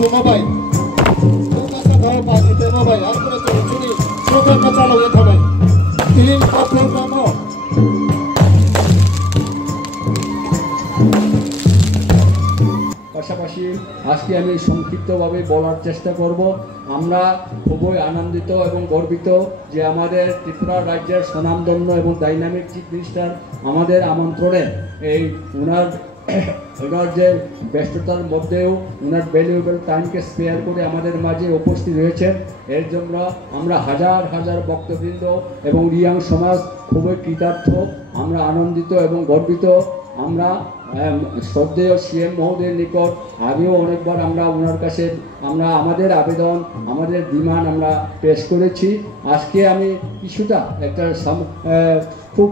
Juno Bay. Tahu pagi temo Bay. Aku dah tahu sini. Super kata lo yang kau. Tim kapal kamu. পাশাপাশি আজকে আমি সংক্ষিপ্তভাবে বলার চেষ্টা করব আমরা খুবই আনন্দিত এবং গর্বিত যে আমাদের ত্রিপুরা রাজ্যের স্বনামধন্য এবং ডাইনামিক চিফ মিনিস্টার আমাদের আমন্ত্রণে এই ওনার যে ব্যস্ততার মধ্যেও ওনার ভ্যালুয়েবল টাইমকে স্পেয়ার করে আমাদের মাঝে উপস্থিত হয়েছেন। এর জন্য আমরা হাজার হাজার ভক্তবৃন্দ এবং রিয়াং সমাজ খুবই কৃতার্থ, আমরা আনন্দিত এবং গর্বিত। আমরা শ্রদ্ধেয় সিএম মহোদয়ের নিকট আগেও অনেকবার আমরা ওনার কাছে আমরা আমাদের আবেদন আমাদের ডিমান্ড আমরা পেশ করেছি। আজকে আমি কিছুটা একটা খুব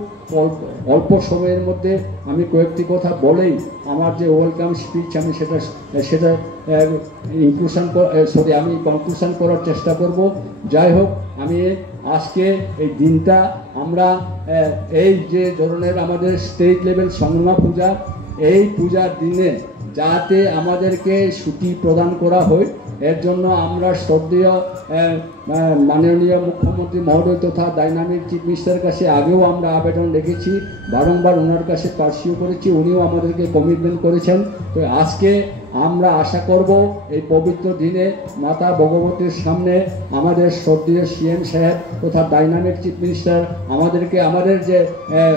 অল্প সময়ের মধ্যে আমি কয়েকটি কথা বলেই আমার যে ওয়েলকাম স্পিচ আমি সেটা আমি কনক্লুশন করার চেষ্টা করব। যাই হোক, আমি আজকে এই দিনটা আমরা এই যে ধরনের আমাদের স্টেট লেভেল সংগ্রাম পূজা, এই পূজার দিনে যাতে আমাদেরকে ছুটি প্রদান করা হয়, এর জন্য আমরা শ্রদ্ধেয় মাননীয় মুখ্যমন্ত্রী মহোদয় তথা ডাইনামিক চিফ মিনিস্টারের কাছে আগেও আমরা আবেদন রেখেছি, বারংবার ওনার কাছে পার্সিউ করেছি, উনিও আমাদেরকে কমিটমেন্ট করেছেন। তো আজকে আমরা আশা করব এই পবিত্র দিনে মাতা ভগবতীর সামনে আমাদের শ্রদ্ধেয় সিএম সাহেব তথা ডাইনামিক চিফ মিনিস্টার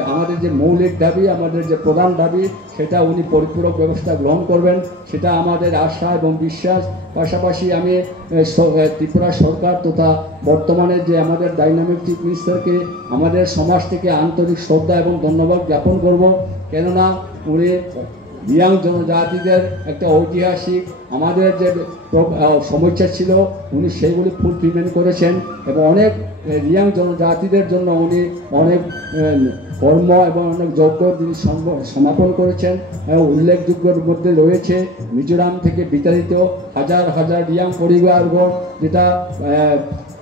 আমাদের যে মৌলিক দাবি, আমাদের যে প্রধান দাবি, সেটা উনি পরিপূরক ব্যবস্থা গ্রহণ করবেন, সেটা আমাদের আশা এবং বিশ্বাস। পাশাপাশি আমি ত্রিপুরা সরকার তথা বর্তমানে যে আমাদের ডাইনামিক চিফ মিনিস্টারকে আমাদের সমাজ থেকে আন্তরিক শ্রদ্ধা এবং ধন্যবাদ জ্ঞাপন করব। কেননা উনি রিয়াং জনজাতিদের একটা ঐতিহাসিক আমাদের যে সমস্যা ছিল উনি সেইগুলি ফুলফিলমেন্ট করেছেন এবং অনেক রিয়াং জনজাতিদের জন্য উনি অনেক কর্ম এবং অনেক যজ্ঞ তিনি সমাপন করেছেন। উল্লেখযোগ্যের মধ্যে রয়েছে মিজোরাম থেকে বিতাড়িত হাজার হাজার রিয়াং পরিবারগণ, যেটা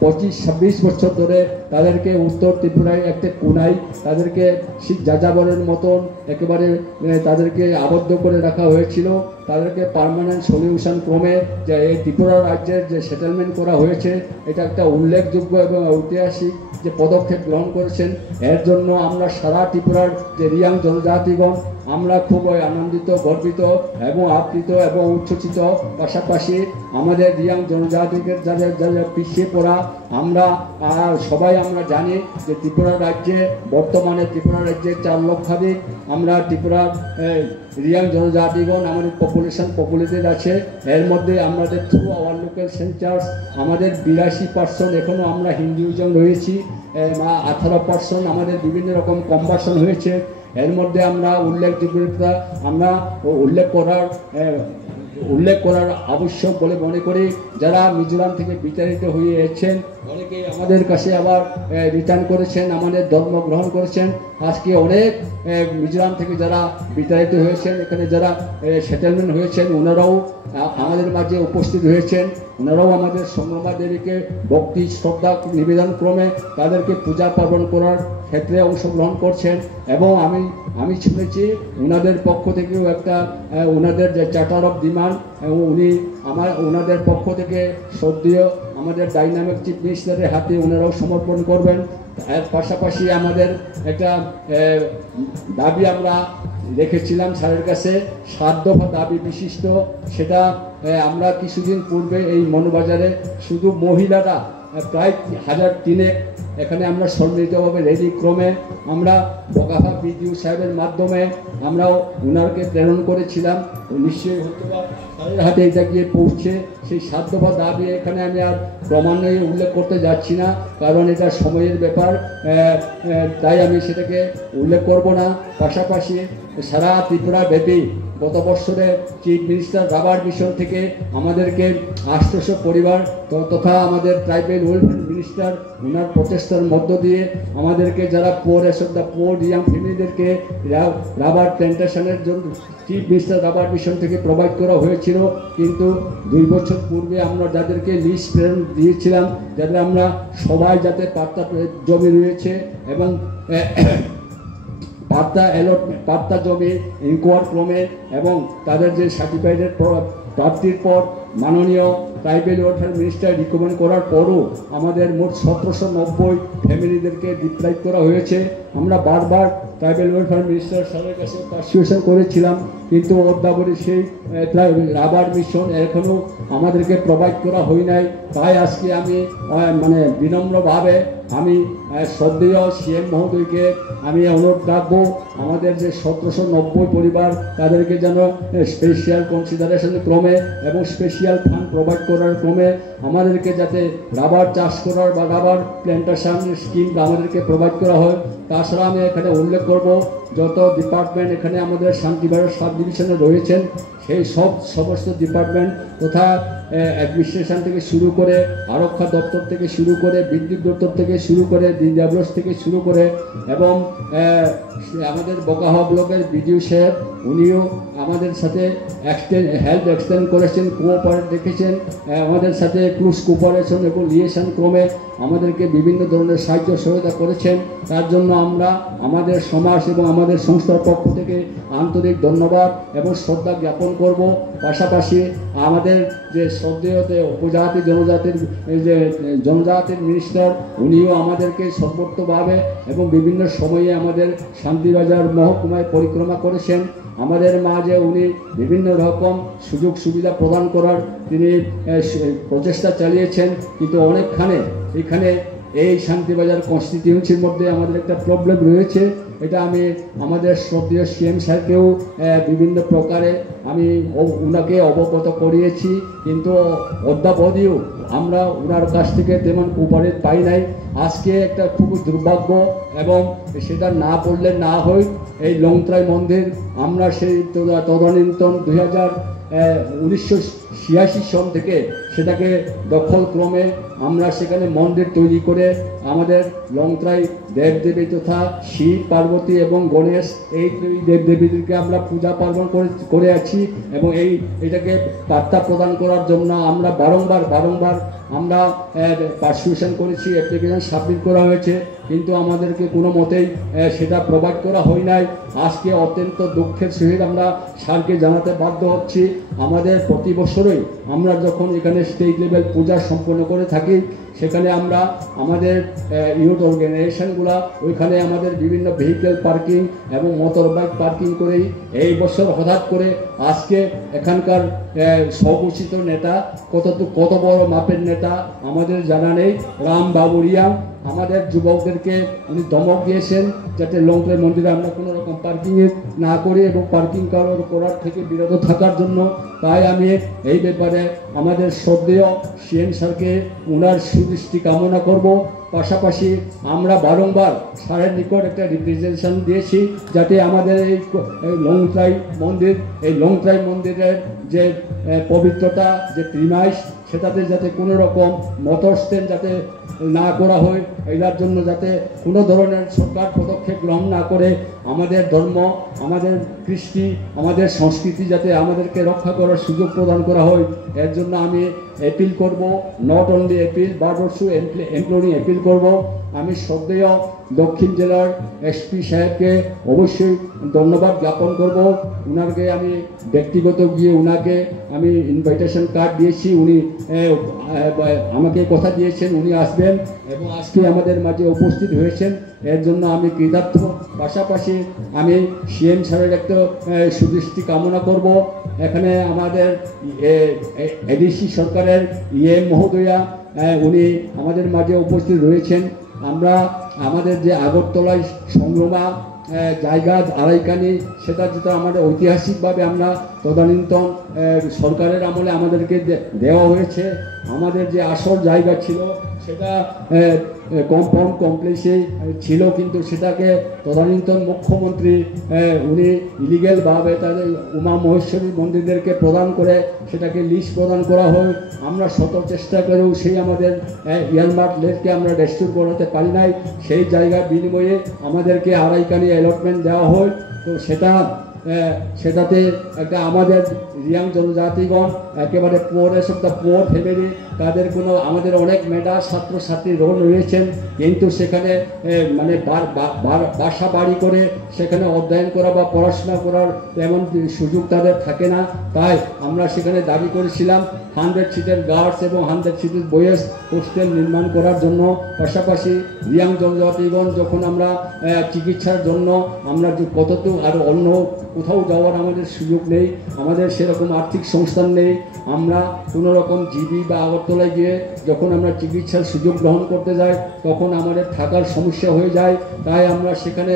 25-26 বছর ধরে তাদেরকে উত্তর ত্রিপুরায় একটা কোনায় তাদেরকে শিখ যাযাবরের মতন একেবারে তাদেরকে আবদ্ধ করে রাখা হয়েছিল। তাদেরকে পার্মানেন্ট সলিউশন ক্রমে যে এই ত্রিপুরা রাজ্যের যে সেটেলমেন্ট করা হয়েছে, এটা একটা উল্লেখযোগ্য এবং ঐতিহাসিক যে পদক্ষেপ গ্রহণ করেছেন। এর জন্য আমরা সারা ত্রিপুরার যে রিয়াং জনজাতিগণ আমরা খুবই আনন্দিত, গর্বিত এবং আপ্লিত এবং উচ্ছ্বসিত। পাশাপাশি আমাদের রিয়াং জনজাতিদের যাদের পিছিয়ে পড়া আমরা সবাই আমরা জানি যে ত্রিপুরা রাজ্যে বর্তমানে ত্রিপুরা রাজ্যে 4 লক্ষাধিক আমরা ত্রিপুরার রিয়াং জনজাতিগণ আমাদের পপুলেটেড আছে। এর মধ্যে আমাদের থ্রু আওয়ার লোকাল সেন্টার্স আমাদের 82% এখনও আমরা হিন্দুইজম রয়েছি, 18% আমাদের বিভিন্ন রকম কনভার্সন হয়েছে। এর মধ্যে আমরা উল্লেখ করার আবশ্যক বলে মনে করি যারা মিজোরাম থেকে বিতাড়িত হয়ে এসেছেন, অনেকেই আমাদের কাছে আবার রিটার্ন করেছেন, আমাদের ধর্ম গ্রহণ করেছেন। আজকে অনেক মিজোরাম থেকে যারা বিতাড়িত হয়েছেন, এখানে যারা সেটেলমেন্ট হয়েছেন, ওনারাও আমাদের মাঝে উপস্থিত হয়েছেন। ওনারাও আমাদের সংগ্রামা দেবীকে ভক্তি শ্রদ্ধা নিবেদন ক্রমে তাদেরকে পূজা পার্বণ করার ক্ষেত্রে অংশগ্রহণ করছেন। এবং আমি শুনেছি ওনাদের পক্ষ থেকেও একটা ওনাদের যে চার্টার অফ ডিমান্ড ওনাদের পক্ষ থেকে শ্রদ্ধেয় আমাদের ডাইনামিক চিফ মিনিস্টারের হাতে ওনারাও সমর্পণ করবেন। এর পাশাপাশি আমাদের একটা দাবি আমরা রেখেছিলাম স্যারের কাছে, 7 দফা দাবি বিশিষ্ট। সেটা আমরা কিছুদিন পূর্বে এই মনোবাজারে শুধু মহিলারা প্রায় 1003 এখানে আমরা সম্মিলিতভাবে রেলি ক্রমে আমরা বগাফা বিডিও সাহেবের মাধ্যমে আমরাও ওনারকে প্রেরণ করেছিলাম। নিশ্চয়ই হয়তো তাদের হাতে এটা গিয়ে পৌঁছে সেই 7 দফা দাবি এখানে আমি আর ক্রমান্বয়ে উল্লেখ করতে যাচ্ছি না, কারণ এটা সময়ের ব্যাপার, তাই আমি সেটাকে উল্লেখ করব না। পাশাপাশি সারা ত্রিপুরা ব্যাপী গত বছরে চিফ মিনিস্টার রাবার মিশন থেকে আমাদেরকে 800 পরিবার তথা আমাদের ট্রাইবেল ওয়েলফেয়ার মিনিস্টার ওনার প্রচেষ্টার মধ্য দিয়ে আমাদেরকে যারা পোর ইয়াং ফ্যামিলিদেরকে রাবার প্ল্যান্টেশনের জন্য চিফ মিনিস্টার রাবার মিশন থেকে প্রোভাইড করা হয়েছিল। কিন্তু 2 বছর পূর্বে আমরা যাদেরকে লিস্ট প্রেরণ দিয়েছিলাম, যাদের আমরা সবাই যাতে পাট্টা জমি রয়েছে এবং পাট্টা জমি ইনকোয়ার ক্রমে এবং তাদের যে সার্টিফাইডের প্রাপ্তির পর মাননীয় ট্রাইবেল ওয়েলফেয়ার মিনিস্টার রিকমেন্ড করার পরও আমাদের মোট 1790 ফ্যামিলিদেরকে ডিপ্রাইভ করা হয়েছে। আমরা বারবার ট্রাইবেল ওয়েলফেয়ার মিনিস্টার স্যারের কাছে পারসুয়েশন করেছিলাম, কিন্তু অদ্যাবধি সেই রাবার মিশন এখনও আমাদেরকে প্রোভাইড করা হয় নাই। তাই আজকে আমি মানে বিনম্রভাবে আমি শ্রদ্ধেয় সিএম মহোদয়কে আমি অনুরোধ রাখবো, আমাদের যে 1790 পরিবার তাদেরকে যেন স্পেশাল কনসিডারেশন ক্রমে এবং স্পেশাল ফান্ড প্রোভাইড করার ক্রমে আমাদেরকে যাতে রাবার চাষ করার বা রাবার প্ল্যান্টেশন স্কিম আমাদেরকে প্রোভাইড করা হয়। তাছাড়া আমি এখানে উল্লেখ করব, যত ডিপার্টমেন্ট এখানে আমাদের শান্তিবাজার সাব ডিভিশনে রয়েছেন সেই সমস্ত ডিপার্টমেন্ট তথা অ্যাডমিনিস্ট্রেশন থেকে শুরু করে আরক্ষা দপ্তর থেকে শুরু করে বিদ্যুৎ দপ্তর থেকে শুরু করে ডিডাব্লিউএস থেকে শুরু করে এবং আমাদের বকাহা ব্লকের বিডিও সাহেব উনিও আমাদের সাথে হেল্প এক্সটেন্ড করেছেন, কোঅপারেট রেখেছেন, আমাদের সাথে ক্লোজ কোঅপারেশন এবং লিয়েশন ক্রমে আমাদেরকে বিভিন্ন ধরনের সাহায্য সহায়তা করেছেন। তার জন্য আমরা আমাদের সমাজ এবং আমাদের সংস্থার পক্ষ থেকে আন্তরিক ধন্যবাদ এবং শ্রদ্ধা জ্ঞাপন করব। পাশাপাশি আমাদের যে শ্রদ্ধেয় উপজাতি জনজাতির মিনিস্টার উনিও আমাদেরকে সর্বোত্তভাবে এবং বিভিন্ন সময়ে আমাদের শান্তিবাজার মহকুমায় পরিক্রমা করেছেন। আমাদের মাঝে উনি বিভিন্ন রকম সুযোগ সুবিধা প্রদান করার তিনি প্রচেষ্টা চালিয়েছেন, কিন্তু অনেকখানে এখানে এই শান্তিবাজার কনস্টিটিউয়েন্সির মধ্যে আমাদের একটা প্রবলেম রয়েছে। এটা আমি আমাদের শ্রদ্ধেয় সিএম স্যারকেও বিভিন্ন প্রকারে আমি ওনাকে অবগত করিয়েছি, কিন্তু অদ্যাবধিও আমরা ওনার কাছ থেকে তেমন কোঅপারেট পাই নাই। আজকে একটা খুব দুর্ভাগ্য এবং সেটা না বললে না হয়, এই লংত্রাই মন্দির আমরা সেই তদানীন্তন 1986 সন থেকে সেটাকে দখল ক্রমে আমরা সেখানে মন্দির তৈরি করে আমাদের লংত্রাই দেবদেবী তথা শিব পার্বতী এবং গণেশ এই দেবদেবীদেরকে আমরা পূজা পার্বণ করে আছি এবং এটাকে বার্তা প্রদান করার জন্য আমরা বারংবার আমরা পারসুয়েশন করেছি, অ্যাপ্লিকেশন সাবমিট করা হয়েছে, কিন্তু আমাদেরকে কোনো মতেই সেটা প্রোভাইড করা হয় নাই। আজকে অত্যন্ত দুঃখের সহিত আমরা স্যারকে জানাতে বাধ্য হচ্ছি, আমাদের প্রতি বছরই আমরা যখন এখানে স্টেট লেভেল পূজা সম্পন্ন করে থাকি সেখানে আমরা আমাদের ইউথ অর্গানাইজেশনগুলো ওইখানে আমাদের বিভিন্ন ভেহিকেল পার্কিং এবং মোটর বাইক পার্কিং করেই এই বছর হঠাৎ করে আজকে এখানকার স্বঘোষিত নেতা কত বড় মাপের নেতা আমাদের জানা নেই, রাম বাবুরিয়া আমাদের যুবকদেরকে উনি ধমক দিয়েছেন যাতে লংত্রাই মন্দিরে আমরা কোনো রকম পার্কিংয়ে না করি এবং পার্কিং করার থেকে বিরত থাকার জন্য। তাই আমি এই ব্যাপারে আমাদের শ্রদ্ধেয় সিএম স্যারকে ওনার সুদৃষ্টি কামনা করব। পাশাপাশি আমরা বারংবার স্যারের নিকট একটা রিপ্রেজেন্টেশন দিয়েছি যাতে আমাদের এই লংত্রাই মন্দিরের যে পবিত্রতা যে প্রিমাইস সেটাতে যাতে কোনো রকম মোটর স্ট্যান্ড যাতে না করা হয়, এটার জন্য যাতে কোনো ধরনের সরকার পদক্ষেপ গ্রহণ না করে আমাদের ধর্ম, আমাদের কৃষ্টি, আমাদের সংস্কৃতি যাতে আমাদেরকে রক্ষা করার সুযোগ প্রদান করা হয়, এর জন্য আমি অ্যাপিল করব। Not only appeal but also employing appeal করব। আমি শ্রদ্ধেয় দক্ষিণ জেলার এসপি সাহেবকে অবশ্যই ধন্যবাদ জ্ঞাপন করব। ওনাকে আমি ব্যক্তিগত গিয়ে ওনাকে আমি ইনভাইটেশন কার্ড দিয়েছি, উনি আমাকে কথা দিয়েছেন উনি আসবেন এবং আজকে আমাদের মাঝে উপস্থিত হয়েছেন, এর জন্য আমি কৃতার্থ। পাশাপাশি আমি সিএম স্যারের একটা সুদৃষ্টি কামনা করব। এখানে আমাদের এডিসি সরকারের মহোদয়া উনি আমাদের মাঝে উপস্থিত রয়েছেন। আমরা আমাদের যে আগরতলায় সংগ্রামা জায়গা আড়াইকানি সেটা যেটা আমাদের ঐতিহাসিকভাবে আমরা তদানীন্তন সরকারের আমলে আমাদেরকে দেওয়া হয়েছে। আমাদের যে আসল জায়গা ছিল সেটা কম্পাউন্ড কমপ্লেক্সে ছিল, কিন্তু সেটাকে তদানীন্তন মুখ্যমন্ত্রী উনি ইলিগেলভাবে তাদের উমা মহেশ্বরী মন্দিরদেরকে প্রদান করে সেটাকে লিস্ট প্রদান করা হয়। আমরা শত চেষ্টা করেও সেই আমাদের ইয়ারমার্ক লেককে আমরা রেস্টোর করাতে পারি নাই, সেই জায়গার বিনিময়ে আমাদেরকে আড়াইকানি অ্যালটমেন্ট দেওয়া হয়। তো সেটা সেটাতে একটা আমাদের রিয়াং জনজাতিগণ একেবারে poorest of the poor family, তাদের কোনো আমাদের অনেক মেধা ছাত্রছাত্রী রয়েছেন, কিন্তু সেখানে মানে বাসা বাড়ি করে সেখানে অধ্যয়ন করা বা পড়াশোনা করার তেমন সুযোগ তাদের থাকে না। তাই আমরা সেখানে দাবি করেছিলাম 100 সিটের গার্লস এবং 100 সিটের বয়েজ হোস্টেল নির্মাণ করার জন্য। পাশাপাশি রিয়াং জনজাতিগণ যখন আমরা চিকিৎসার জন্য আমরা কতটুকু আর অন্য কোথাও যাওয়ার আমাদের সুযোগ নেই, আমাদের সেরকম আর্থিক সংস্থান নেই, আমরা কোনো রকম জিবি বা আগরতলায় গিয়ে যখন আমরা চিকিৎসার সুযোগ গ্রহণ করতে যাই তখন আমাদের থাকার সমস্যা হয়ে যায়। তাই আমরা সেখানে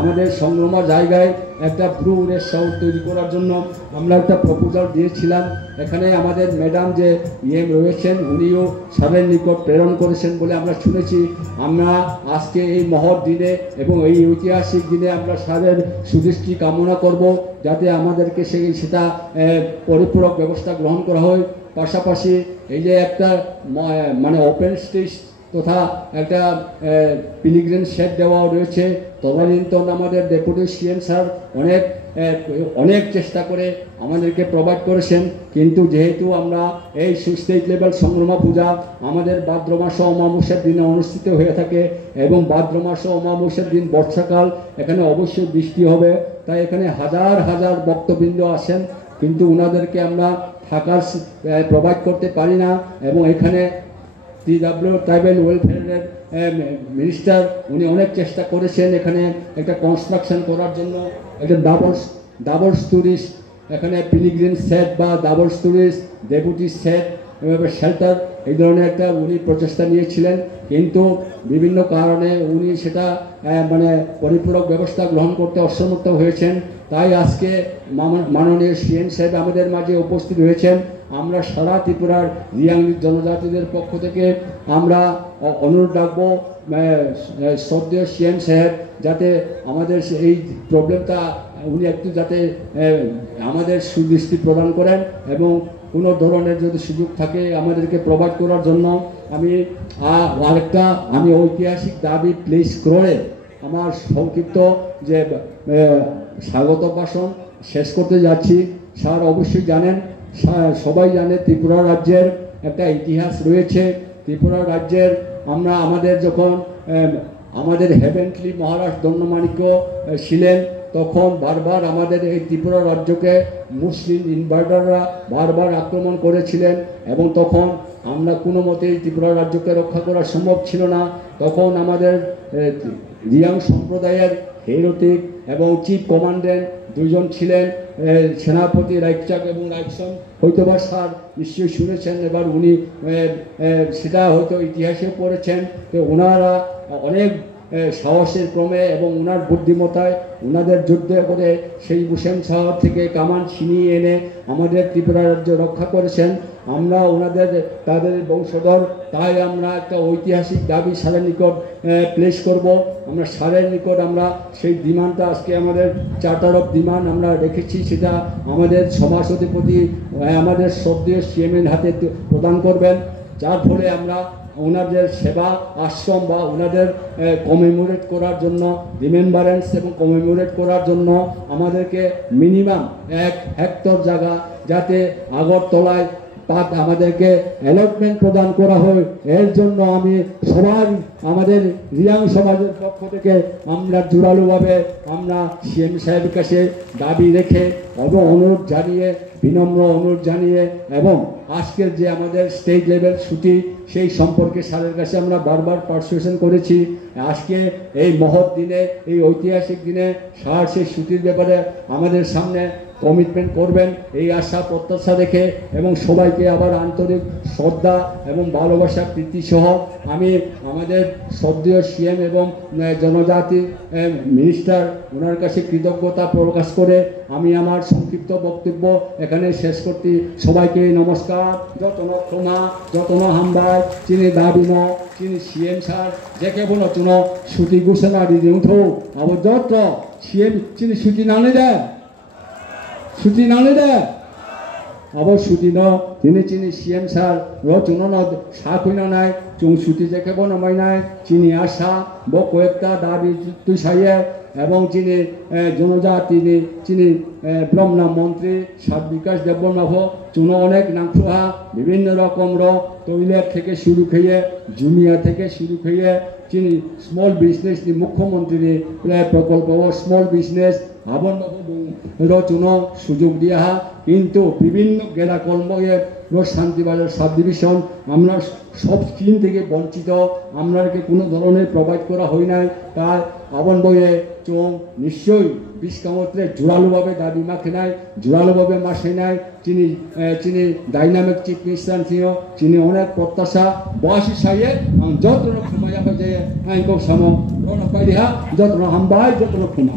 আমাদের সংগ্রামা জায়গায় একটা ব্লু রেস্ট হাউস তৈরি করার জন্য আমরা একটা প্রপোজাল দিয়েছিলাম। এখানে আমাদের ম্যাডাম যে রয়েছেন উনিও স্যারের নিকট প্রেরণ করেছেন বলে আমরা শুনেছি। আমরা আজকে এই মহৎ দিনে এবং এই ঐতিহাসিক দিনে আমরা স্যারের সুদৃষ্টি কামনা করব যাতে আমাদেরকে সেটা পরিপূরক ব্যবস্থা গ্রহণ করা হয়। পাশাপাশি এই যে একটা মানে ওপেন স্টেজ তথা একটা পিলিগ্রিম শেড দেওয়াও রয়েছে, তদানীন্তন আমাদের ডেপুটি সিএম স্যার অনেক চেষ্টা করে আমাদেরকে প্রোভাইড করেছেন। কিন্তু যেহেতু আমরা এই স্টেট লেভেল সংগ্রামা পূজা আমাদের ভাদ্র মাস অমাবস্যার দিনে অনুষ্ঠিত হয়ে থাকে এবং ভাদ্র মাস অমাবস্যার দিন বর্ষাকাল, এখানে অবশ্যই বৃষ্টি হবে, তাই এখানে হাজার হাজার ভক্তবৃন্দ আসেন, কিন্তু ওনাদেরকে আমরা থাকার প্রোভাইড করতে পারি না। এবং এখানে TW ট্রাইবেল ওয়েলফেয়ারের মিনিস্টার উনি অনেক চেষ্টা করেছেন এখানে একটা কনস্ট্রাকশন করার জন্য, একটা ডাবল স্টোরিজ এখানে পিলিগ্রিম সেট বা ডাবল স্টোরিজ ডেপুটি সেট এভাবে শেল্টার এই ধরনের একটা উনি প্রচেষ্টা নিয়েছিলেন, কিন্তু বিভিন্ন কারণে উনি সেটা মানে পরিপূরক ব্যবস্থা গ্রহণ করতে অসমর্থ হয়েছেন। তাই আজকে মাননীয় সিএম সাহেব আমাদের মাঝে উপস্থিত হয়েছেন। আমরা সারা ত্রিপুরার রিয়াং জনজাতিদের পক্ষ থেকে আমরা অনুরোধ রাখবো শ্রদ্ধেয় সিএম সাহেব যাতে আমাদের এই প্রবলেমটা উনি একটু যাতে আমাদের সুদৃষ্টি প্রদান করেন এবং কোনো ধরনের যদি সুযোগ থাকে আমাদেরকে প্রোভাইড করার জন্য। আমি ঐতিহাসিক দাবি প্লেস করে আমার সংক্ষিপ্ত যে স্বাগত ভাষণ শেষ করতে যাচ্ছি। স্যার অবশ্যই জানেন, সবাই জানে ত্রিপুরা রাজ্যের একটা ইতিহাস রয়েছে। ত্রিপুরা রাজ্যের আমাদের যখন আমাদের হেভেন্টলি মহারাজ দণ্ডমাণিক্য ছিলেন তখন বারবার আমাদের এই ত্রিপুরা রাজ্যকে মুসলিম ইনভার্টাররা বারবার আক্রমণ করেছিলেন এবং তখন আমরা কোনো মতেই ত্রিপুরা রাজ্যকে রক্ষা করা সম্ভব ছিল না। তখন আমাদের রিয়াং সম্প্রদায়ের হেরোটিক এবং চিফ কমান্ড্যান্ট দুজন ছিলেন, সেনাপতি রাইকচাক এবং রাইকসন, হয়তোবা স্যার নিশ্চয়ই শুনেছেন, এবার উনি সেটা হয়তো ইতিহাসে পড়েছেন। তো ওনারা অনেক সাহসের ক্রমে এবং ওনার বুদ্ধিমত্তায় ওনাদের যুদ্ধে করে সেই হুসেন শহর থেকে কামান ছিনিয়ে এনে আমাদের ত্রিপুরা রাজ্য রক্ষা করেছেন। আমরা তাদের বংশধর, তাই আমরা একটা ঐতিহাসিক দাবি স্যারের নিকট প্লেস করব। আমরা স্যারের নিকট আমরা সেই ডিমান্ডটা আজকে আমাদের চার্টার অফ ডিমান্ড আমরা রেখেছি, সেটা আমাদের সভাপতি আমাদের শ্রদ্ধেয় সিএমের হাতে প্রদান করবেন, যার ফলে আমরা ওনাদের সেবা আশ্রম বা ওনাদের কমেমোরেট করার জন্য রিমেম্বারেন্স এবং কমেমোরেট করার জন্য আমাদেরকে মিনিমাম 1 হেক্টর জায়গা যাতে আগরতলায় আমাদেরকে অ্যালটমেন্ট প্রদান করা হয়, এর জন্য আমি সবার আমাদের রিয়াং সমাজের পক্ষ থেকে আমরা জোরালোভাবে আমরা সিএম সাহেবের কাছে দাবি রেখে অনুরোধ জানিয়ে বিনম্র অনুরোধ জানিয়ে এবং আজকের যে আমাদের স্টেট লেভেল ছুটি সেই সম্পর্কে স্যারের কাছে আমরা বারবার পারসুয়েশন করেছি। আজকে এই মহৎ দিনে এই ঐতিহাসিক দিনে স্যার সেই ছুটির ব্যাপারে আমাদের সামনে কমিটমেন্ট করবেন এই আশা প্রত্যাশা রেখে এবং সবাইকে আবার আন্তরিক শ্রদ্ধা এবং ভালোবাসা প্রীতি সহ আমি আমাদের শ্রদ্ধেয় সিএম এবং জনজাতি মিনিস্টার ওনার কাছে কৃতজ্ঞতা প্রকাশ করে আমি আমার সংক্ষিপ্ত বক্তব্য এখানে শেষ করতে সবাইকে নমস্কার। যতন ক্ষমা যতন হামবাই চিনি দাবি ন চিনি সিএম স্যার যেকে বলো চুন ছুটি ঘোষণা দিয়ে উঠো আবার যত সিএম চিনি ছুটি নানে দেয় ছুটি নালে দে আবার ছুটি ন তিনি চিনি সিএম স্যার চুন সা কইন নাই চুং ছুটি যেকে বনমাই নাই চিনি আসা ব কয়েকটা দাবি তুই সাইয়ে এবং যিনি জনজাতি যিনি ব্রহ্মা মন্ত্রী সাত বিকাশ দেবনাভ চুনো অনেক নাংসুহা বিভিন্ন রকম টয়লেট থেকে শুরু খেয়ে জুনিয়া থেকে শুরু খেয়ে যিনি স্মল বিজনেস মুখ্যমন্ত্রী প্রকল্প স্মল বিজনেস হাবন চুনো সুযোগ দিয়া কিন্তু বিভিন্ন গেলা কর্ম শান্তিবাজার সাব ডিভিশন আমরা সব স্কিম থেকে বঞ্চিত আপনাকে কোনো ধরনের প্রোভাইড করা হয় নাই তাই আবন বইয়ে চোখ নিশ্চয়ই বিষ্কামত্রে জোরালোভাবে দাবি মাখে নাই জোরালোভাবে মাসে নাই চিনি ডাইনামিক চিফ মিনিস্টার ছিল চিনি অনেক প্রত্যাশা বয়সী সাইয়ে যত্ন ক্ষমা যাবে যে আইন সাম পাই যত্ন হামবাই যত্ন ক্ষমা